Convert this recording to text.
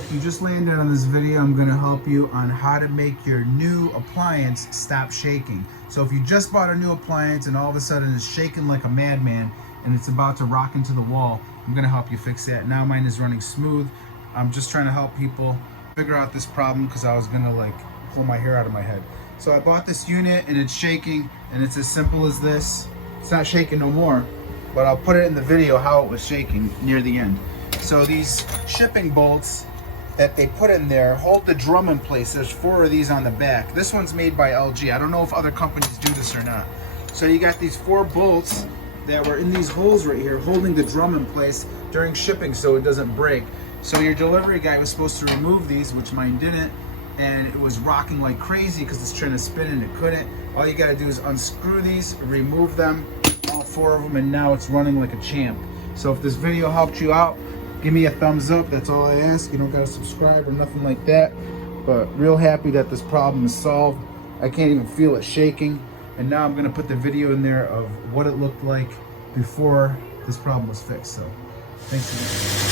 if you just landed on this video, I'm gonna help you on how to make your new appliance stop shaking. So if you just bought a new appliance and all of a sudden it's shaking like a madman and it's about to rock into the wall, I'm gonna help you fix that. Now mine is running smooth. I'm just trying to help people figure out this problem because I was gonna like pull my hair out of my head. So I bought this unit and it's shaking, and it's as simple as this. It's not shaking no more, but I'll put it in the video how it was shaking near the end. So these shipping bolts that they put in there hold the drum in place. There's 4 of these on the back. This one's made by LG. I don't know if other companies do this or not. So you got these 4 bolts that were in these holes right here holding the drum in place during shipping so it doesn't break. So your delivery guy was supposed to remove these, which mine didn't, and it was rocking like crazy because it's trying to spin and it couldn't. All you gotta do is unscrew these, remove them, all 4 of them, and now it's running like a champ. So if this video helped you out, give me a thumbs up. That's all I ask. You don't gotta subscribe or nothing like that. But real happy that this problem is solved. I can't even feel it shaking. And now I'm gonna put the video in there of what it looked like before this problem was fixed. So thank you.